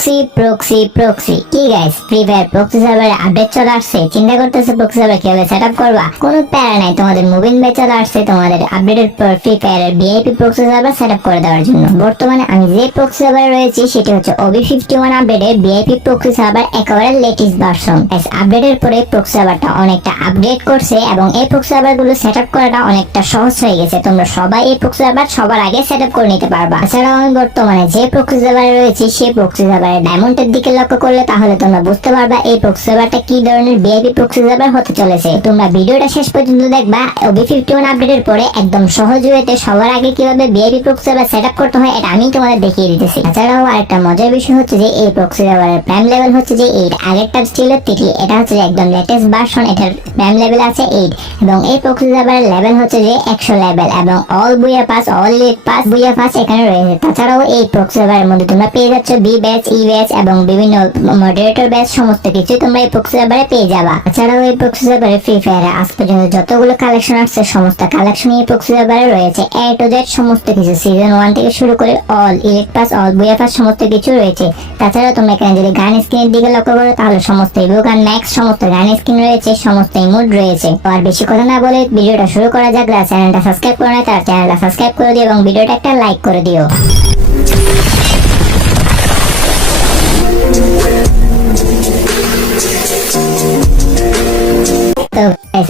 Proxy proxy proxy কি guys free fire proxy সার্ভারে update চলে আসছে। চিন্তা করতেছে প্রক্সি সার্ভার কীভাবে সেট আপ করবা? কোনো প্যারা নাই তোমাদের মুভিন বে চলে আসছে তোমাদের আপডেটের পর ফ্রি ফায়ারের VIP proxy server set up করে দেওয়ার জন্য। বর্তমানে আমি যে প্রক্সি সার্ভারে রয়েছি, সেটি হচ্ছে ওবি ফিফটি ওয়ান আপডেটের ভিআইপি প্রক্সি সার্ভার একেবারে লেটেস্ট ভার্সন আপডেটের পরে প্রক্সি সার্ভারটা অনেকটা আপডেট করছে এবং এই প্রক্সি সার্ভারগুলো সেট আপ করাটা অনেকটা সহজ হয়ে গেছে। তোমরা সবাই এই প্রক্সি সার্ভার সবার আগে সেট আপ করে নিতে পারবা। এছাড়াও আমি বর্তমানে যে প্রক্সি সার্ভারে রয়েছি, সেই প্রক্সি সার্ভারের ডায়মন্ডের দিকে লক্ষ্য করলে তাহলে তোমরা বুঝতে পারবা এই প্রক্সি কি ধরনের ভিআইপি প্রক্সি হতে চলেছে। তোমরা ভিডিওটা শেষ পর্যন্ত দেখবা। ওবি ফিফটি ওয়ান আপডেটের পরে একদম সহজ ওয়েতে সবার আগে কীভাবে ভিআইপি প্রক্সি সেট আপ করতে হয় এটা আমি তোমাদের দেখিয়ে দিতেছি। এছাড়াও আরেকটা মজার বিষয় হচ্ছে যে এই প্রক্সি সার্ভারের প্রাইম লেভেল হচ্ছে যে এইট আগেরটা ছিল তিটি এটা হচ্ছে যে একদম লেটেস্ট ভার্সন এটার প্রাইম লেভেল আছে এইট এবং এই প্রক্সি লেভেল হচ্ছে যে একশো লেভেল এবং all booyah pass all elite pass booyah pass এখানে রয়েছে। তাছাড়াও এই প্রক্সি সার্ভারের মধ্যে তোমরা পেয়ে যাচ্ছ বি ব্যাচ ই ব্যাচ এবং বিভিন্ন মডারেটর ব্যাচ, সমস্ত কিছু তোমরা এই প্রক্সি পেয়ে যাবা। এছাড়াও এই প্রক্সি ফ্রি ফায়ারে আজ পর্যন্ত যতগুলো কালেকশন আসছে, সমস্ত কালেকশন এই প্রক্সি রয়েছে। এ টু জেড সমস্ত কিছু সিজন ওয়ান থেকে শুরু করে all elite pass all booyah pass সমস্ত কিছু রয়েছে। তাছাড়াও তোমরা এখানে যদি গান স্ক্রিনের দিকে লক্ষ্য করো, তাহলে সমস্ত ইবুক আর ম্যাক্স সমস্ত গান স্ক্রিন রয়েছে, সমস্ত ইমোট রয়েছে। আর বেশি কথা না বলে ভিডিওটা শুরু করা যাক। চ্যানেলটা সাবস্ক্রাইব করে না তার চ্যানেলটা সাবস্ক্রাইব করে দিও এবং ভিডিওটা একটা লাইক করে দিও।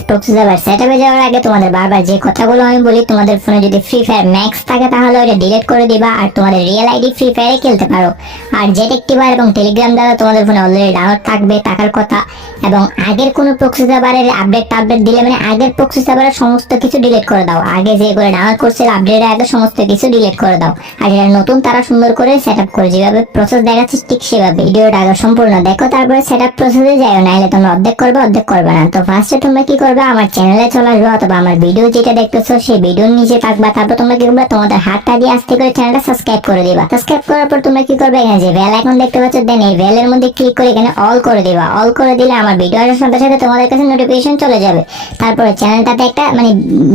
প্রক্সি সার্ভার সেটআপে যাওয়ার আগে তোমাদের বারবার যে কথাগুলো আমি বলি, তোমাদের ফোনে যদি ফ্রি ফায়ার ম্যাক্স থাকে তাহলে ওটা ডিলিট করে দিবা আর তোমাদের রিয়েল আইডি ফ্রি ফায়ারে খেলতে পারো। আর জেট একটিভার এবং টেলিগ্রাম দ্বারা তোমাদের ফোনে অলরেডি ডাউনলোড থাকবে, থাকার কথা। এবং আগের কোনো প্রক্সি আপডেট আপডেট দিলে মানে আগের প্রক্সি সমস্ত কিছু ডিলিট করে দাও। আগে যেগুলো ডাউনলোড করছিল আপডেটের আগে সমস্ত কিছু ডিলিট করে দাও। আর যেটা নতুন, তারা সুন্দর করে সেট আপ করে, যেভাবে প্রসেস দেখাচ্ছে ঠিক সেভাবে। ভিডিওটা আগে সম্পূর্ণ দেখো, তারপরে সেট আপ প্রসেসে যাও নাহলে তোমরা অর্ধেক করবে অর্ধেক করবে না। তো ফার্স্টে তোমরা কি করবে, আমার চ্যানেলে চলে আসবে, অথবা আমার ভিডিও যেটা দেখতেছো, সেই ভিডিওর নিচে থাকবা তারপর তোমরা কি করবে তোমাদের হাতটা দিয়ে আস্তে করে চ্যানেলটা সাবস্ক্রাইব করে দিবা। সাবস্ক্রাইব করার পর তোমরা কি করবে এখানে যে বেল আইকন দেখতে পাচ্ছ দেন এই বেলের মধ্যে ক্লিক করে এখানে অল করে দিবা। অল করে দিলে আমার ভিডিও আসার সাথে সাথে তোমাদের কাছে নোটিফিকেশন চলে যাবে। তারপরে চ্যানেলটাতে একটা মানে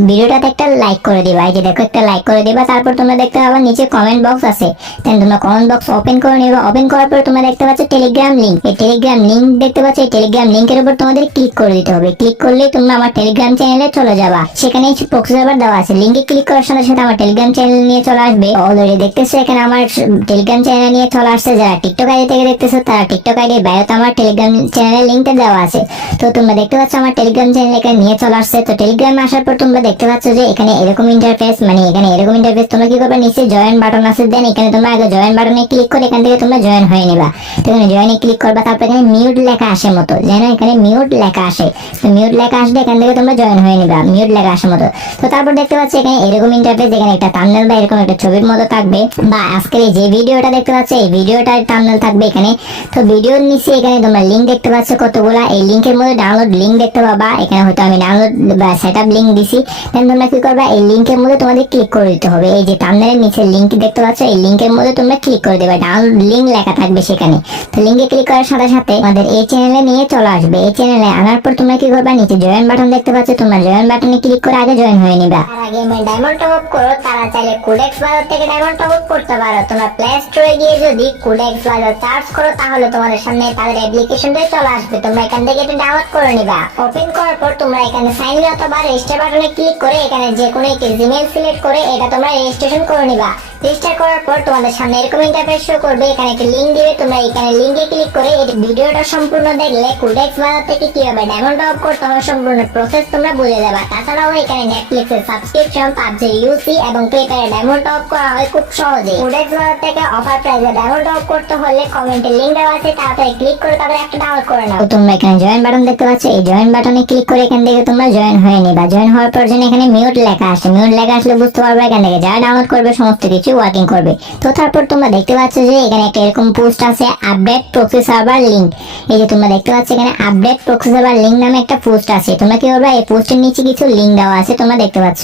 ভিডিওটাতে একটা লাইক করে দিবা। এই যে দেখো, একটা লাইক করে দিবা, তারপর তোমরা দেখতে পাবা নিচে কমেন্ট বক্স আছে। দেন তোমরা কমেন্ট বক্স ওপেন করে নিবা। ওপেন করার পর তোমরা দেখতে পাচ্ছ টেলিগ্রাম লিংক এই টেলিগ্রাম লিংক দেখতে পাচ্ছ, এই টেলিগ্রাম লিংকের উপর তোমাদের ক্লিক করে দিতে হবে। ক্লিক করলে তোমরা আমার টেলিগ্রাম চ্যানেলে চলে যাবা। সেখানে প্রক্সি সার্ভার দেওয়া আছে। লিংকে ক্লিক করার সাথে সাথে আমার টেলিগ্রাম চ্যানেল নিয়ে চলে আসবে। অলরেডি দেখতেছো এখানে আমার টেলিগ্রাম চ্যানেল নিয়ে চলে আসছে। যারা টিকটক আইডি থেকে দেখতেছো, তারা টিকটক আইডি বায়োতে আমার টেলিগ্রাম চ্যানেলের লিংকটা দেওয়া আছে। তো তোমরা দেখতে পাচ্ছ আমার টেলিগ্রাম চ্যানেল এখানে নিয়ে চলে আসছে। তো টেলিগ্রামে আসার পর তোমরা দেখতে পাচ্ছ যে এখানে এরকম ইন্টারফেস মানে এখানে এরকম ইন্টারফেস তোমরা কি করবে? নিচে জয়েন বাটন আছে। দেন এখানে তোমরা আগে জয়েন বাটনে ক্লিক করে এখান থেকে তোমরা জয়েন হয়ে নিবা। তো এখানে জয়েনে ক্লিক করবা, তারপর এখানে মিউট লেখা আসে মতো। যেন এখানে মিউট লেখা আসে। তো মিউট লেখা আসবে, এখান থেকে তোমরা জয়েন হয়ে নিবা মিউট লেখা আসার মতো। তো তারপর দেখতে পাচ্ছ এখানে এরকম ইন্টারফেস এখানে একটা থাম্বনেল বা এরকম একটা ছবির মতো থাকবে। বা আজকের এই যে ভিডিওটা দেখতে পাচ্ছ, এই ভিডিওটার থাম্বনেল থাকবে এখানে। তো ভিডিওর নিচে এখানে তোমরা লিংক দেখতে পাচ্ছ কতগুলা। এই লিংকের মধ্যে ডাউনলোড লিংক দেখতে পাবা। এখানে হয়তো আমি ডাউনলোড বা সেটআপ লিংক দিছি। দেন তোমরা কি করবা, এই লিংকের মধ্যে তোমাদের ক্লিক করে দিতে হবে। এই যে থাম্বনেলের নিচে লিংক দেখতে পাচ্ছ, এই লিংকের মধ্যে তোমরা ক্লিক করে দেবে। ডাউনলোড লিঙ্ক লেখা থাকবে সেখানে। তো লিংকে ক্লিক করার সাথে সাথে আমাদের এই চ্যানেলে নিয়ে চলে আসবে। এই চ্যানেলে আনার পর তোমরা কি করবা, নিচে জয়েন বাটন দেখতে পাচ্ছ তোমরা। জয়েন বাটনে ক্লিক করে আগে জয়েন হয়ে নিবা। আর আগে ডায়মন্ড টপ করো, তারা চাইলে কোডেক্স বাজার থেকে ডায়মন্ড টপ করতে পারো। তোমরা প্লে স্টোরে গিয়ে যদি কোডেক্স বাজার চার্জ করো, তাহলে তোমাদের সামনে তাদের অ্যাপ্লিকেশনটা চলে আসবে। তোমরা এখান থেকে এটা ডাউনলোড করে নিবা। ওপেন করার পর তোমরা এখানে সাইন ইন অথবা রেজিস্টার বাটনে ক্লিক করে এখানে যে কোনো একটি জিমেইল সিলেক্ট করে এটা তোমরা রেজিস্ট্রেশন করে নিবা। রেজিস্টার করার পর তোমাদের সামনে এরকম ইন্টারফেস শো করবে। এখানে একটা লিংক দিবে। তোমরা এখানে লিংকে ক্লিক করে এই ভিডিওটা সম্পূর্ণ দেখলে কোডেক্স বাজার থেকে কীভাবে ডায়মন্ড টপ করতে হবে সম্পূর্ণ প্রসেস তোমরা বুঝে যাবে। তাছাড়াও এখানে নেটফ্লিক্সের সাবস্ক্রিপশন পাবজি ইউসি এবং পেপারে ডায়মন্ড টপ করা হয় খুব সহজে। কোডেক্স বাজার থেকে অফার প্রাইসে ডায়মন্ড টপ করতে হলে কমেন্টে লিংক দেওয়া আছে তাড়াতাড়ি ক্লিক করে তারপরে একটা ডাউনলোড করে নাও। তোমরা এখানে জয়েন বাটন দেখতে পাচ্ছ, এই জয়েন বাটনে ক্লিক করে এখান থেকে তোমরা জয়েন হয়ে নিবা। জয়েন হওয়ার পর যেন এখানে মিউট লেখা আসে। মিউট লেখা আসলে বুঝতে পারবে এখান থেকে যারা ডাউনলোড করবে, সমস্ত কিছু ওয়ার্কিং করবে। তো তারপর তোমরা দেখতে পাচ্ছ যে এখানে একটা এরকম পোস্ট আছে আপডেট প্রক্সি সার্ভার লিংক এই যে তোমরা দেখতে পাচ্ছ এখানে আপডেট প্রক্সি সার্ভার লিংক নামে একটা পোস্ট আছে। আছে। তোমরা কি করবা এই পোস্টের নিচে কিছু লিঙ্ক দেওয়া আছে, তোমরা দেখতে পাচ্ছ।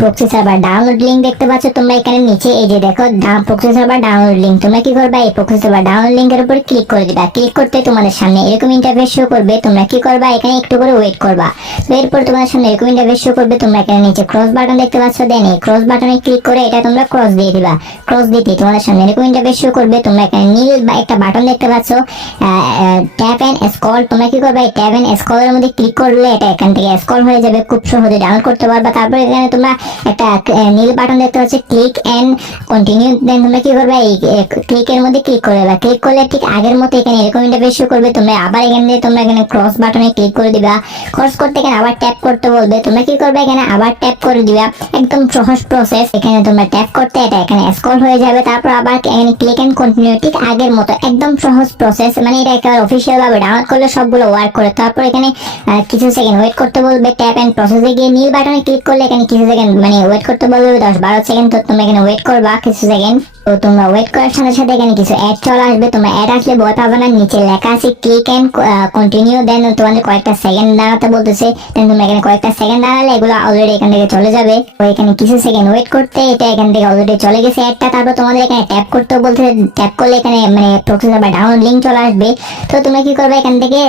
প্রক্সি সার্ভার ডাউনলোড লিঙ্ক দেখতে পাচ্ছ, তোমরা এখানে নিচে এই যে দেখো প্রক্সি সার্ভার ডাউনলোড লিঙ্ক তোমরা কি করবা, এই প্রক্সি সার্ভার ডাউনলোড লিঙ্কের উপর ক্লিক করে দিবা। ক্লিক করতে তোমাদের সামনে এরকম ইন্টারফেস শো করবে, তোমরা কি করবা, এখানে একটু করে ওয়েট করবা। তো এরপর তোমাদের সামনে এরকম ইন্টারফেস শো করবে, তোমরা এখানে নিচে ক্রস বাটন দেখতে পাচ্ছ। দেন এই ক্রস বাটনে ক্লিক করে এটা তোমরা ক্রস দিয়ে দিবা। ক্রস দিতে তোমাদের সামনে এরকম ইন্টারফেস শো করবে, তোমরা এখানে নীল বা একটা বাটন দেখতে পাচ্ছ। ট্যাপ এন্ড স্ক্রল তোমরা কি করবে ট্যাপ এন্ড স্ক্রলের মধ্যে ক্লিক করলে এটা এখান থেকে স্ক্রল হয়ে যাবে, খুব সহজে ডাউনলোড করতে পারবা। তারপরে এখানে তোমরা একটা নীল বাটন দেখতে পাচ্ছ ক্লিক এন্ড কন্টিনিউ দেন তোমরা কি করবে? এই ক্লিকের মধ্যে ক্লিক করে দেবা। ক্লিক করলে ঠিক আগের মতো এখানে এরকম ইন্টারফেস শো করবে। তোমরা আবার এখান থেকে তোমরা এখানে ক্রস বাটনে ক্লিক করে দিবা। ক্রস করতে এখানে আবার ট্যাপ করতে বলবে। তোমরা কি করবে? এখানে আবার ট্যাপ করে দিবা। একদম সহজ প্রসেস এখানে তোমরা ট্যাপ করতে, এটা এখানে স্ক্রল হয়ে যাবে। তারপর আবার এখানে ক্লিক এন্ড কন্টিনিউ ঠিক আগের মতো। একদম সহজ প্রসেস মানে এটা একেবারে অফিসিয়াল ভাবে ডাউনলোড করলে সবগুলো ওয়ার্ক করে। তারপর এখানে কিছু সেকেন্ড ওয়েট করতে বলবে ট্যাপ এন্ড প্রসেসে গিয়ে নীল বাটনে ক্লিক করলে এখানে কিছু সেকেন্ড মানে ওয়েট করতে বলবে দশ বারো সেকেন্ড তো তুমি এখানে ওয়েট করবা, কিছু সেকেন্ড তো তোমরা ওয়েট করার সাথে সাথে এখানে কিছু অ্যাড চলে আসবে। তোমরা অ্যাড আসলে ভয় পাবে না, নিচে লেখা আছে ক্লিক এন্ড কন্টিনিউ দেন তোমাদের কয়েকটা সেকেন্ড দাঁড়াতে বলতেছে। দেন তোমরা এখানে কয়েকটা সেকেন্ড দাঁড়ালে এগুলো অলরেডি এখান থেকে চলে যাবে। তো এখানে কিছু সেকেন্ড ওয়েট করতে, এটা এখান থেকে অলরেডি চলে গেছে অ্যাডটা তারপর তোমাদের এখানে ট্যাপ করতে বলতে ট্যাপ করলে এখানে মানে প্রসেসর বা ডাউনলোড লিঙ্ক চলে আসবে। তো তোমরা কি করবে এখান থেকে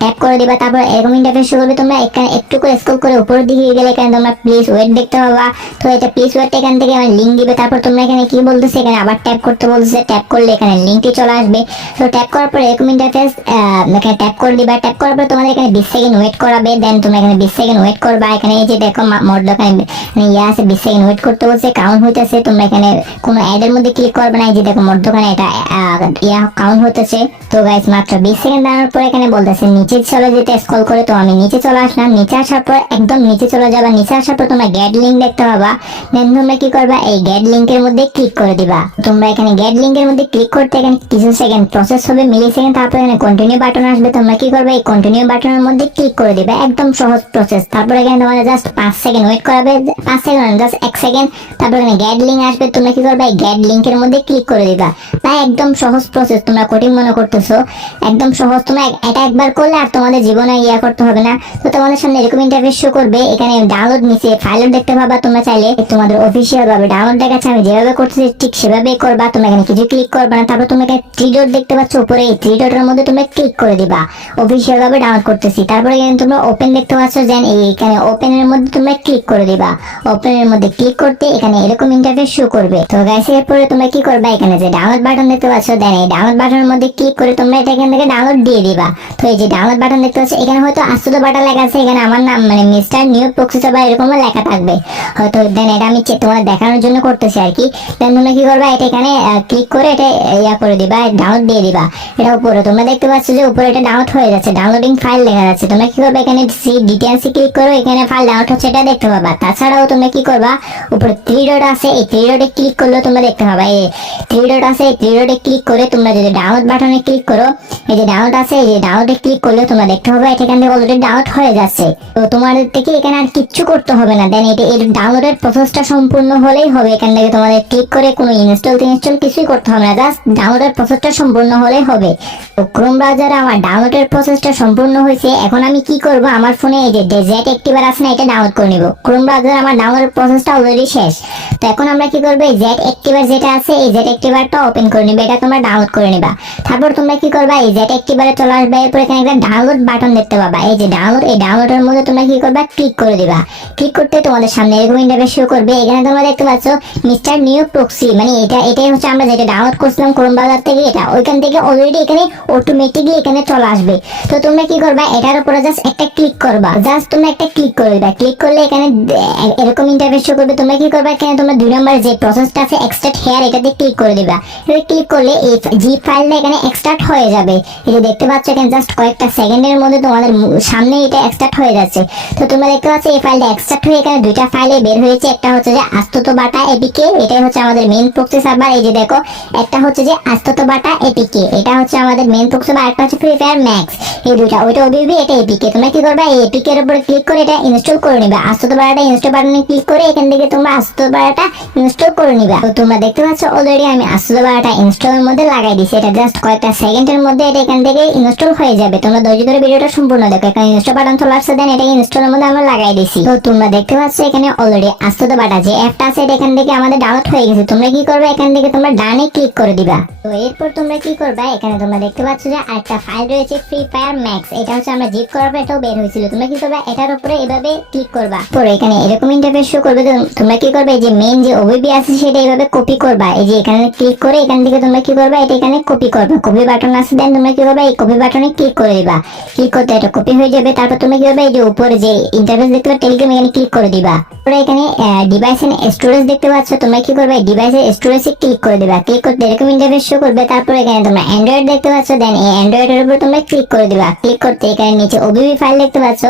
ট্যাপ করে দিবা, তারপর এরকম ইন্টারফেস শো করবে। তোমরা এখানে একটু করে স্ক্রল করে উপরের দিকে গেলে এখানে তোমরা প্লিজ ওয়েট দেখতে পাবা। তো এটা প্লিজ ওয়েট এখান থেকে আমার লিঙ্ক দিবে। তারপর তোমরা এখানে কি বলতেছে এখানে আবার ট্যাপ করতে বলতেছে ট্যাপ করলে এখানে লিঙ্কটি চলে আসবে। তো ট্যাপ করার পর এরকম ইন্টারফেস এখানে ট্যাপ করে দিবা ট্যাপ করার পর তোমাদের এখানে বিশ সেকেন্ড ওয়েট করাবে দেন তোমরা এখানে বিশ সেকেন্ড ওয়েট করবা। এখানে এই যে দেখো মোট দোকানে ইয়ে আছে, বিশ সেকেন্ড ওয়েট করতে বলছে কাউন্ট হইতেছে, তোমরা এখানে কোনো অ্যাডের মধ্যে ক্লিক করবে না। এই যে দেখো মোট দোকানে এটা ইয়া কাউন্ট হতেছে তো গাইস মাত্র বিশ সেকেন্ড দাঁড়ানোর পর এখানে বলতেছে, নিচে চলে যেতে স্ক্রল করে তো আমি নিচে চলে আসলাম। নিচে আসার পর একদম নিচে চলে যাবা। নিচে আসার পর তোমরা গ্যাড লিঙ্ক দেখতে পাবা। দেন তোমরা কি করবা? এই গ্যাড লিঙ্কের মধ্যে ক্লিক করে দিবা। তোমরা এখানে গ্যাড লিঙ্কের মধ্যে ক্লিক করতে এখানে কিছু সেকেন্ড প্রসেস হবে মিলি সেকেন্ড তারপর এখানে কন্টিনিউ বাটন আসবে। তোমরা কি করবে? এই কন্টিনিউ বাটনের মধ্যে ক্লিক করে দিবে। একদম সহজ প্রসেস তারপর এখানে তোমাদের জাস্ট পাঁচ সেকেন্ড ওয়েট করাবে। পাঁচ সেকেন্ড জাস্ট এক সেকেন্ড তারপর এখানে গ্যাড লিঙ্ক আসবে। তোমরা কি করবে? এই গ্যাড লিঙ্কের মধ্যে ক্লিক করে দিবা। তাই একদম সহজ প্রসেস তোমরা কঠিন মনে করতেছো। একদম সহজ। তোমরা এটা একবার করলে আর তোমাদের জীবনে ইয়া করতে হবে না। তো তোমাদের সামনে এরকম ইন্টারফেস শো করবে। এখানে ডাউনলোড নিচে ফাইলও দেখতে পাবা। তোমরা চাইলে তোমাদের অফিসিয়াল ভাবে ডাউনলোড দেখাচ্ছে। আমি যেভাবে করতেছি ঠিক সেভাবেই করবা? তোমরা এখানে কিছু ক্লিক করবে না। তারপর তুমি এখানে থ্রি ডট দেখতে পাচ্ছ উপরে। এই থ্রি ডটের মধ্যে তোমরা ক্লিক করে দিবা। অফিসিয়াল ভাবে ডাউনলোড করতেছি। তারপরে এখানে তোমরা ওপেন দেখতে পাচ্ছ দেন এখানে ওপেন এর মধ্যে তোমরা ক্লিক করে দিবা। ওপেন এর মধ্যে ক্লিক করতে এখানে এরকম ইন্টারফেস শো করবে। তো গাইস এরপরে তোমরা কি করবা? এখানে যে ডাউনলোড বাটন দেখতে পাচ্ছ দেন এই ডাউনলোড বাটনের মধ্যে ক্লিক করে তোমরা এটা এখান থেকে ডাউনলোড দিয়ে দিবা। তো এই যে ডাউনলোড বাটন দেখতে পাচ্ছ, এখানে হয়তো আস্তুত বাটন লেখা আছে। এখানে আমার নাম মানে মিস্টার নিউ প্রক্সিসর বা এরকম লেখা থাকবে। হয়তো দেন এটা আমি তোমাদের দেখানোর জন্য করতেছি আর কি। দেন তোমরা কি করবা এটা এখানে ক্লিক করে এটা ইয়া করে দিবা ডাউনলোড দিয়ে দিবা। এটা উপরে, তোমরা দেখতে পাচ্ছ যে উপরে এটা ডাউনলোড হয়ে যাচ্ছে ডাউনলোডিং ফাইল লেখা যাচ্ছে। তোমরা কি করবে এখানে সি ডিটেলস ক্লিক করো, এখানে ফাইল ডাউনলোড হচ্ছে, এটা দেখতে পাবা। তাছাড়াও তোমরা কি করবা, উপরে থ্রি ডট আছে, এই থ্রি ডটে ক্লিক করলে তোমরা দেখতে পাবা, এই থ্রি ডট আছে, এই থ্রি ডটে ক্লিক করে তোমরা যদি ডাউনলোড বাটনে ক্লিক করো, এই যে ডাউনলোড আছে, এই যে ডাউনলোডে ক্লিক করলে তোমরা দেখতে পাবা, এটা এখান অলরেডি ডাউনলোড হয়ে যাচ্ছে। তো তোমাদের থেকে এখানে আর কিচ্ছু করতে হবে না? দেন এটা, এর ডাউনলোডের প্রসেসটা সম্পূর্ণ হলেই হবে। এখান থেকে তোমাদের ক্লিক করে কোনো ইনস্টল ইনস্টল কিছুই করতে হবে না জাস্ট ডাউনলোডের প্রসেসটা সম্পূর্ণ হলেই হবে। তো ক্রোম ব্রাউজারে আমার ডাউনলোডের প্রসেসটা সম্পূর্ণ হয়েছে, এখন আমি কি করব? আমার ফোনে এই যে জেট অ্যাক্টিভার আছে না, এটা ডাউনলোড করে নিব। ক্রোম ব্রাউজারে আমার ডাউনলোড প্রসেসটা অলরেডি শেষ। তো এখন আমরা কি করব? এই জেট অ্যাক্টিভার যেটা আছে, এই জেট অ্যাক্টিভারটা ওপেন করে নিবে, এটা তোমরা ডাউনলোড করে নিবা। তারপর তোমরা কি করবা? এই জেট অ্যাক্টিভারে চলে আসবে, এরপর এখানে একটা ডাউনলোড বাটন দেখতে পাবা। এই যে ডাউনলোড এই ডাউনলোডের মধ্যে তোমরা কি করবা? ক্লিক করে দিবা। ক্লিক করতে তোমাদের সামনে এরকম ইন্টারফেস শো করবে। এখানে তোমরা দেখতে পাচ্ছ মিস্টার নিউ প্রক্সি মানে এটা, এটাই হচ্ছে আমরা যেটা ডাউনলোড করছিলাম ক্রোম ব্রাউজার থেকে, এটা ওইখান থেকে অলরেডি এখানে অটোমেটিকলি এখানে চলে আসবে। তো তোমরা কি করবা? এটার উপরে জাস্ট একটা ক্লিক করবা। জাস্ট তোমরা একটা ক্লিক করে দিবা। ক্লিক করলে এখানে এরকম ইন্টারফেস শো করবে। তোমরা কি করবা? এখানে তোমরা দুই নম্বর যে প্রসেসটা আছে এক্সট্রাক্ট হেয়ার এটাতে ক্লিক করে দিবা। এটা ক্লিক করলে এই জি ফাইলটা এখানে এক্সট্রাক্ট হয়ে যাবে, এই যে দেখতে পাচ্ছ এখানে জাস্ট কয়েকটা সেকেন্ডের মধ্যে তোমাদের সামনে এটা এক্সট্রাক্ট হয়ে যাচ্ছে। তো তোমরা দেখতে পাচ্ছ এই ফাইলটা এক্সট্রাক্ট হয়ে এখানে দুইটা ফাইলে বের হয়েছে। একটা হচ্ছে যে আস্তুত বাটা এপিকে, এটাই হচ্ছে আমাদের মেইন প্রক্সি সার্ভার এই যে দেখো, একটা হচ্ছে যে আস্তত বাটা এপিকে এটা হচ্ছে আমাদের মেন প্রক্সি বা একটা হচ্ছে ফ্রি ফায়ার ম্যাক্স এই দুইটা। ওইটা ওবিবি এটা এপিকে তোমরা কি করবে? এই এপিকে এর উপরে ক্লিক করে এটা ইনস্টল করে নিবে। আস্তত বাটাটা ইনস্টল বাটনে ক্লিক করে এখান থেকে তোমরা আস্তত বাটাটা ইনস্টল করে নিবে। তো তোমরা দেখতে পাচ্ছ অলরেডি আমি আস্তত বাটাটা ইনস্টলের মধ্যে লাগাই দিছি এটা জাস্ট কয়েকটা সেকেন্ডের মধ্যে এটা এখান থেকে ইনস্টল হয়ে যাবে। তোমরা ধৈর্য ধরে ভিডিওটা সম্পূর্ণ দেখো। এখানে ইনস্টল বাটন চলে আসছে দেন এটা ইনস্টলের মধ্যে আমরা লাগাই দিছি তো তোমরা দেখতে পাচ্ছ, এখানে অলরেডি আস্তত বাটা যে অ্যাপটা আছে, এটা এখান থেকে আমাদের ডাউনলোড হয়ে গেছে। তোমরা কি করবে, এখান থেকে তোমরা ডানে ক্লিক করে দিবা। তো এরপর তোমরা কি করবে? এখানে তোমরা দেখতে পাচ্ছ যে আরেকটা ফাইল রয়েছে ফ্রি ফায়ার ম্যাক্স এটা হচ্ছে আমরা জিপ করার পর এটাও বের হয়েছিল। তোমরা কি করবে? এটার উপরে এভাবে ক্লিক করবা। পরে এখানে এরকম ইন্টারফেস শো করবে তোমরা কি করবে? এই যে মেইন যে ওবিবি আছে, সেটা এইভাবে কপি করবা। এই যে এখানে ক্লিক করে এখান থেকে তোমরা কি করবে? এটা এখানে কপি করবে। কপি বাটন আছে দেন তোমরা কি করবে? এই কপি বাটনে ক্লিক করে দিবা। ক্লিক করতে এটা কপি হয়ে যাবে। তারপর তুমি কি করবে? এই যে উপরে যে ইন্টারফেস দেখতে পাচ্ছ টেলিগ্রাম এখানে ক্লিক করে দিবা। তারপরে এখানে ডিভাইস এন্ড স্টোরেজ দেখতে পাচ্ছ, তোমরা কি করবে? ডিভাইসের স্টোরেজে ক্লিক করে দিবা। ক্লিক করতে এরকম ইন্টারফেস শো করবে, তারপর এখানে তোমরা অ্যান্ড্রয়েড দেখতে পাচ্ছ দেন এই অ্যান্ড্রয়েড এর উপর তোমরা ক্লিক করে দিবা। ক্লিক করতে এখানে নিচে ওবিবি ফাইল দেখতে পাচ্ছ,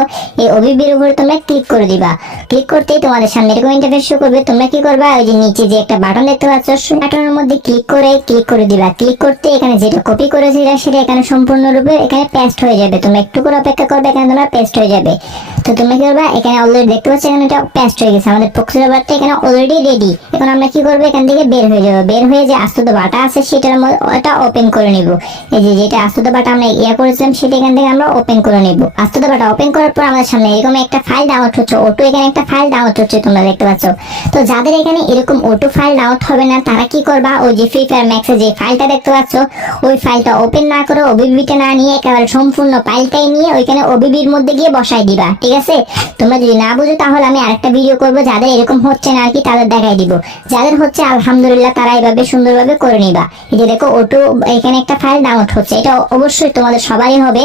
এই ওবিবির উপর তোমরা ক্লিক করে দিবা। ক্লিক করতেই তোমাদের সামনে এরকম ইন্টারফেস শো করবে, তোমরা কি করবা? ওই যে নিচে যে একটা বাটন দেখতে পাচ্ছ, সেই বাটনের মধ্যে ক্লিক করে ক্লিক করে দিবা। ক্লিক করতে এখানে যেটা কপি করেছিলা সেটা এখানে সম্পূর্ণরূপে এখানে পেস্ট হয়ে যাবে। তোমরা একটু করে অপেক্ষা করবে, এখানে তোমরা পেস্ট হয়ে যাবে। তো তোমরা কি করবা? এখানে অলরেডি দেখতে পাচ্ছ, এখানে এটা পেস্ট হয়ে গেছে। আমাদের প্রক্সি রাবারটা এখানে অলরেডি রেডি এখন আমরা কি করব? এখান থেকে বের হয়ে যাব। বের হয়ে যে আস্ত বাটা আছে, সেটার ওটা ওপেন করে নিব। এই যে যেটা আস্ত বাটা আমরা ইয়া করেছিলাম, সেটা এখান থেকে আমরা ওপেন করে নিব। আস্ত বাটা ওপেন করার পর আমাদের সামনে এরকম একটা ফাইল ডাউনলোড হচ্ছে। ওটু এখানে একটা ফাইল ডাউনলোড হচ্ছে, তোমরা দেখতে পাচ্ছ। তো যাদের এখানে এরকম ওটু ফাইল ডাউনলোড হবে না, তারা কি করবা? ওই যে ফ্রি ফায়ার ম্যাক্সে যে ফাইলটা দেখতে পাচ্ছ, ওই ফাইলটা ওপেন না করে ওবিবিটা না নিয়ে একেবারে সম্পূর্ণ ফাইলটাই নিয়ে ওইখানে ওবিবির মধ্যে গিয়ে বসাই দিবা, ঠিক আছে? তোমরা যদি না বুঝো, তাহলে আমি আরেকটা ভিডিও করব। যাদের এরকম হচ্ছে না আর কি, তাদের দেখাই দিব। যাদের হচ্ছে, আলহামদুলিল্লাহ তারা এইভাবে সুন্দরভাবে করে নিবা। এই যে দেখো, ওটু, এখানে একটা ফাইল ডাউনলোড হচ্ছে। এটা অবশ্যই তোমাদের সবারই হবে।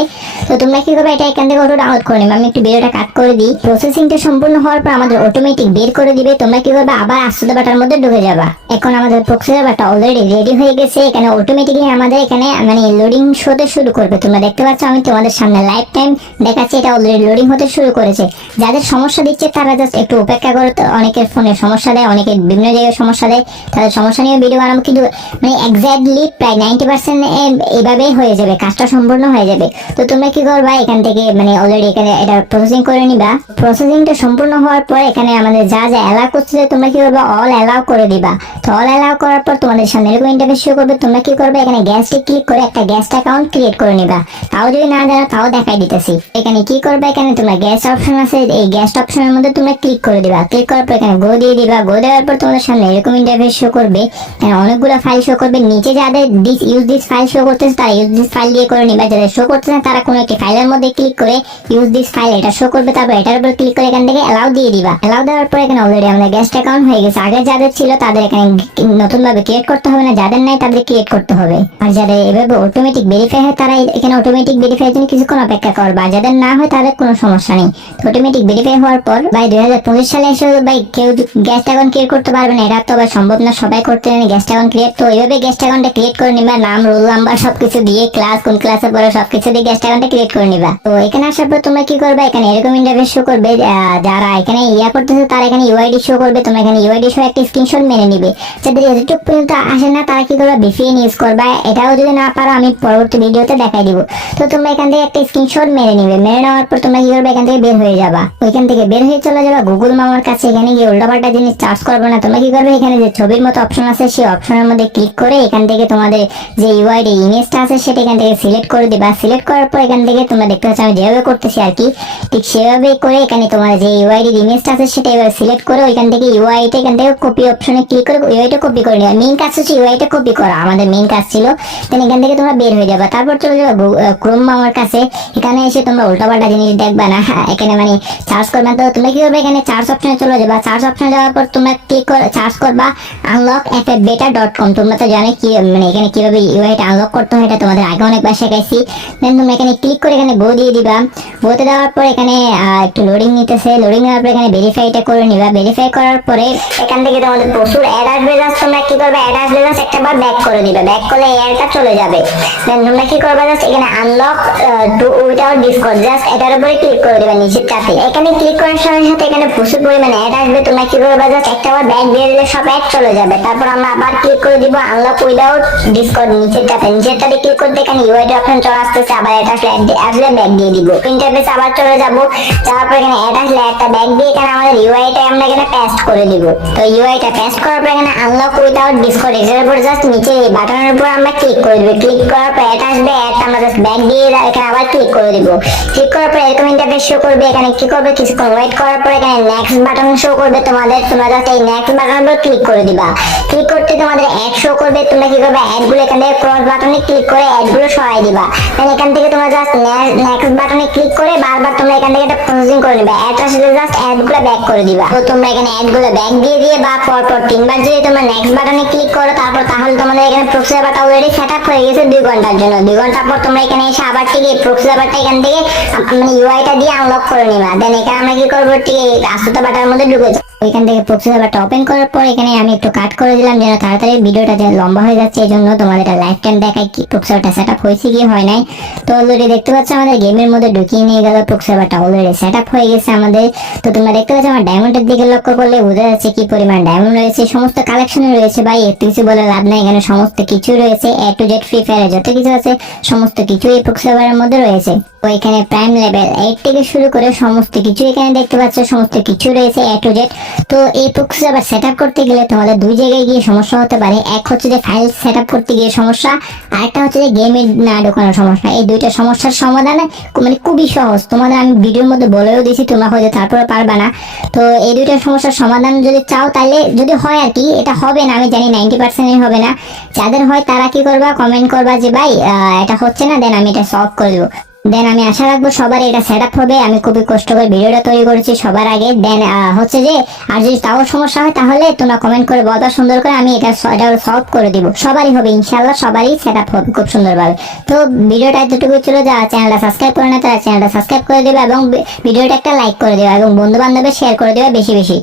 তো তোমরা কি করবে, এটা এখান থেকে ওটু ডাউনলোড করে নিবে। আমি একটু ভিডিওটা কাট করে দিই। প্রসেসিংটা সম্পূর্ণ হওয়ার পর আমাদের অটোমেটিক বের করে দিবে। তোমরা কি করবে, আবার আস্তে বাটার মধ্যে ঢুকে যাবা। এখন আমাদের প্রক্সিয়া বাটা অলরেডি রেডি হয়ে গেছে। এখানে অটোমেটিকলি আমাদের এখানে মানে লোডিং হতে শুরু করবে। তোমরা দেখতে পাচ্ছ, আমি তোমাদের সামনে লাইফ টাইম দেখাচ্ছি। এটা অলরেডি লোডিং হতে শুরু করেছে। যাদের সমস্যা দিচ্ছে, তারা জাস্ট একটু অপেক্ষা করো। অনেকের ফোনে সমস্যা দেয়, অনেকের বিভিন্ন জায়গায় সমস্যা দেয়। সমস্যা নিয়ে ভিডিও বানাবো, কিন্তু মানে এক্স্যাক্টলি প্রায় নাইনটি পার্সেন্ট এইভাবেই হয়ে যাবে, কাজটা সম্পূর্ণ হয়ে যাবে। তো তোমরা কি করবা, এখান থেকে মানে অলরেডি এখানে এটা প্রসেসিং করে নিবা। প্রসেসিংটা সম্পূর্ণ হওয়ার পর এখানে আমাদের যা যা অ্যালাউ করছে, তোমরা কি করবা অল অ্যালাউ করে দিবা। তো অল অ্যালাউ করার পর তোমাদের সামনে এরকম ইন্টারফেস শো করবে, তোমরা কি করবে, এখানে গ্যাসটি ক্লিক করে একটা গ্যাস অ্যাকাউন্ট ক্রিয়েট করে নিবা। তাও যদি না জানো, তাও দেখাই দিতেছি। এখানে কি করবে, এখানে তোমরা গ্যাস অপশন আছে, এই গ্যাস অপশনের মধ্যে তোমরা ক্লিক করে দিবা। ক্লিক করার পর এখানে গো দিয়ে দিবা। গো দেওয়ার পর তোমাদের সামনে এরকম ইন্টারফেস শো করবে অনেকগুলো ফাইল শো করবে, নিচে যাদের this use this file show করতেছে, তারা ইউজ দিস ফাইল দিয়ে করে নিবা, যাদের শো করতেছে তারা কোনো একটি ফাইলের মধ্যে ক্লিক করে ইউজ দিস ফাইল এটা শো করবে, তারপর এটার উপর ক্লিক করে এখান থেকে অ্যালাউ দিয়ে দিবা। অ্যালাউ দেওয়ার পর এখানে অলরেডি আমাদের গ্যাস অ্যাকাউন্ট হয়ে গেছে। আগে যাদের ছিল, তাদের এখানে নতুন ভাবে ক্রিয়েট করতে হবে না, যাদের নাই, তাদের ক্রিয়েট করতে হবে। আর যাদের এভাবে অটোমেটিক ভেরিফাই হয়, তারা এখানে অটোমেটিক ভেরিফাই জন্য কিছুক্ষণ অপেক্ষা করবা। আর যাদের না হয়, তাদের কোনো সমস্যা নেই। অটোমেটিক ভেরিফাই হওয়ার পর, ভাই, দুই হাজার পঁচিশ সালে এসে, ভাই, কেউ গ্যাস অ্যাকাউন্ট ক্রিয়েট করতে পারবে না, এটা তো সম্ভব না সবাই করতে জানে গ্যাস অ্যাকাউন্ট ক্রিয়েট তো এইভাবে গ্যাস অ্যাকাউন্টটা ক্রিয়েট করে নিবা, নাম রোল নাম্বার সবকিছু দিয়ে ক্লাস কোন ক্লাসে পড়ে, সবকিছু দিয়ে গ্যাস অ্যাকাউন্টটা ক্রিয়েট করে নিবা। তো এখানে আসার পর তোমরা কি করবে, এখানে এরকম ইন্টারফেস শো করবে যারা এখানে ইয়া করতেছে, তারা এখানে ইউআইডি শো করবে, তোমরা এখানে ইউআইডি শো একটা স্ক্রিনশট মেনে নিবে। যাদের এতটুকু পর্যন্ত আসে না, তারা কি করবে ভিপিএন ইউজ করবে, এটাও যদি না পারো, আমি পরবর্তী ভিডিওতে দেখাই দিব। তো তোমরা এখান থেকে একটা স্ক্রিনশট মেরে নিবে। মেরে নেওয়ার পর তোমরা কি করবে, এখান থেকে বের হয়ে যাবা। ওইখান থেকে বের হয়ে চলে যাবা গুগল মামার কাছে, এখানে গিয়ে উল্টাপাল্টা জিনিস চার্জ করবে না, তোমরা কি করবে, এখানে যে ছবির মতো অপশন আছে সেই অপশনের মধ্যে ক্লিক করে এখান থেকে তোমাদের যে ইউআইডি ইমেজটা আছে সেটা এখান থেকে সিলেক্ট করে দিবা। সিলেক্ট করার পর এখান থেকে তোমরা দেখতে পাচ্ছ আমি যেভাবে করতেছি আর কি ঠিক সেভাবে করে এখানে তোমার যে ইউআইডি ইমেজটা আছে সেটা এবার সিলেক্ট করে ওইখান থেকে ইউআইটা এখান থেকে কপি অপশনে ক্লিক করে ইউআইটা কপি করে নিবা। মেইন কাজ হচ্ছে ইউআইটা কপি করা আমাদের মেইন কাজ ছিল। দেন এখান থেকে তোমরা বের হয়ে যাবে। তারপর চলে যাবে ক্রোম আমার কাছে। এখানে এসে তোমরা উল্টাপাল্টা জিনিস দেখবা না। হ্যাঁ, এখানে মানে চার্জ করবে তো তোমরা কি করবে এখানে চার্জ অপশনে চলে যাবে? চার্জ অপশনে যাওয়ার পর তোমরা ক্লিক করে চার্জ করবা। আনলক কম তোমরা তো জানো কি মানে এখানে কীভাবে ইউআইটা আনলক করতে হয়, এটা তোমাদের আগে অনেকবার শেখাইছি। দেন তোমরা এখানে ক্লিক করে এখানে গো দিয়ে দিবা। গোতে দেওয়ার পর এখানে একটু লোডিং নিতেছে। লোডিং নেওয়ার পর এখানে ভেরিফাইটা করে নিবা। ভেরিফাই করার পরে এখান থেকে তোমাদের প্রচুর অ্যাড আসবে। জাস্ট তোমরা কি করবে? অ্যাড আসবে জাস্ট একটা বার ব্যাক করে দিবে ব্যাক করলে এই অ্যাডটা চলে যাবে। দেন তোমরা কি করবে? জাস্ট এখানে আনলক উইদাউট ডিসকর্ড জাস্ট এটার উপরে ক্লিক করে দিবে নিচের চাপে। এখানে ক্লিক করার সাথে সাথে এখানে প্রচুর পরিমাণে অ্যাড আসবে। তোমরা কি করবে? জাস্ট একটা বার ব্যাক দিয়ে দিলে সব অ্যাড চলে যাবে। করবে তারপর আমরা আবার ক্লিক করে দিব আনলক উইদাউট ডিসকর্ড নিচেরটাতে নিচেরটাতে ক্লিক করতে এখানে ইউআইডি অপশন চলে আসতেছে, আবার এটা আসলে আসলে ব্যাক দিয়ে দিব। ইন্টারফেস আবার চলে যাব, যাওয়ার এখানে অ্যাড আসলে একটা ব্যাক দিয়ে এখানে আমাদের ইউআইটা আমরা এখানে পেস্ট করে দিব। তো ইউআইটা পেস্ট করার পর এখানে আনলক উইদাউট ডিসকর্ড এটার উপর জাস্ট নিচে এই বাটনের উপর আমরা ক্লিক করে দিব। ক্লিক করার পর এটা আসবে অ্যাড আমরা জাস্ট ব্যাক দিয়ে এখানে আবার ক্লিক করে দিব। ক্লিক করার পর এরকম ইন্টারফেস শো করবে, এখানে কি করবে? কিছুক্ষণ ওয়েট করার পর এখানে নেক্সট বাটন শো করবে তোমাদের, তোমরা জাস্ট এই নেক্সট বাটনের উপর ক্লিক করে দিবা। ক্লিক করতে তোমাদের অ্যাড শো করবে? তোমরা কি করবে? অ্যাডগুলো এখান থেকে ক্রস বাটনে ক্লিক করে অ্যাডগুলো সরাই দিবা। দেন এখান থেকে তোমরা জাস্ট নেক্সট বাটনে ক্লিক করে বারবার তোমরা এখান থেকে এটা প্রসেসিং করে নিবা। অ্যাড আসলে জাস্ট অ্যাডগুলো ব্যাক করে দিবা। তো তোমরা এখানে অ্যাডগুলো ব্যাক দিয়ে দিয়ে বা পর পর তিনবার যদি তোমরা নেক্সট বাটনে ক্লিক করো, তারপর তাহলে তোমাদের এখানে প্রক্সি সার্ভারটা অলরেডি সেট আপ হয়ে গেছে দুই ঘণ্টার জন্য। দুই ঘণ্টা পর তোমরা এখানে এসে আবার ঠিক এই প্রক্সি সার্ভারটা এখান থেকে মানে ইউআইটা দিয়ে আনলক করে নিবা। দেন এখানে আমরা কি করব? ঠিক আস্ত বাটার মধ্যে ঢুকে যাব। এখান থেকে প্রক্সি সার্ভারটা ওপেন করার পর এখানে আমি একটু কাট করে দিলাম, যেন তাড়াতাড়ি ভিডিওটা যে লম্বা হয়ে যাচ্ছে এই জন্য তোমাদের লাইফ টাইম দেখায় কি প্রক্সি সার্ভারটা সেট আপ হয়েছে কি হয় নাই। তো অলরেডি দেখতে পাচ্ছ আমাদের গেমের মধ্যে ঢুকিয়ে নিয়ে গেল প্রক্সি সার্ভারটা অলরেডি সেট আপ হয়ে গেছে আমাদের। তো তোমরা দেখতে পাচ্ছ আমার ডায়মন্ডের দিকে লক্ষ্য করলে বোঝা যাচ্ছে কি পরিমাণ ডায়মন্ড রয়েছে, সমস্ত কালেকশন রয়েছে ভাই, এর কিছু বলে লাভ নাই, এখানে সমস্ত কিছু রয়েছে এ টু জেড ফ্রি ফায়ারে যত কিছু আছে, সমস্ত কিছু এই প্রক্সি সার্ভারের মধ্যে রয়েছে। তো এখানে প্রাইম লেভেল এইট থেকে শুরু করে সমস্ত কিছু এখানে দেখতে পাচ্ছ, সমস্ত কিছু রয়েছে এ টু জেড তো এই প্রক্সি আবার সেট করতে গেলে তোমাদের দুই জায়গায় গিয়ে সমস্যা হতে পারে। এক হচ্ছে যে ফাইল সেট করতে গিয়ে সমস্যা আরেকটা হচ্ছে যে গেমে না ঢোকানোর সমস্যা। এই দুইটা সমস্যার সমাধান মানে খুবই সহজ। তোমাদের আমি ভিডিওর মধ্যে বলেও দিয়েছি, তোমরা হয়তো তারপরে পারবা না। তো এই দুইটা সমস্যার সমাধান যদি চাও তাহলে যদি হয় আর কি, এটা হবে না, আমি জানি নাইনটি পার্সেন্টই হবে না। যাদের হয় তারা কি করবা কমেন্ট করবা যে, ভাই এটা হচ্ছে না, দেন আমি এটা সলভ করে দেবো। দেন আমি আশা রাখব সবার এটা সেট আপ হবে। আমি খুবই কষ্ট করে ভিডিওটা তৈরি করেছি সবার আগে। দেন হচ্ছে যে, আর যদি তাও সমস্যা হয় তাহলে তোমরা কমেন্ট করে বলবা সুন্দর করে আমি এটা এটা সলভ করে দিব। সবারই হবে ইনশাল্লাহ সবারই সেট আপ হবে খুব সুন্দরভাবে। তো ভিডিওটা এতটুকু ছিল যা চ্যানেলটা সাবস্ক্রাইব করে না, তারা চ্যানেলটা সাবস্ক্রাইব করে দেবে এবং ভিডিওটা একটা লাইক করে দেবে এবং বন্ধু বান্ধবের শেয়ার করে দেবে বেশি বেশি।